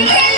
Yeah.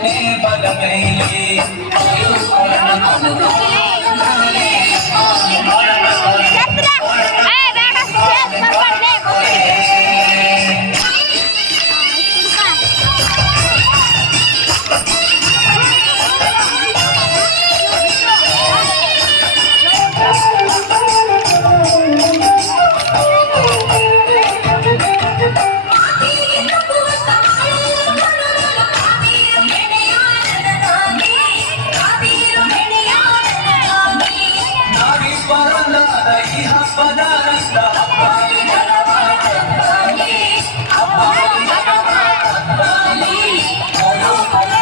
ಮಾಡಿದವರಿಗಳಿಂದಲೇ ಮಾಡಿದವರಿಗಳಿಂದಲೇ Oh,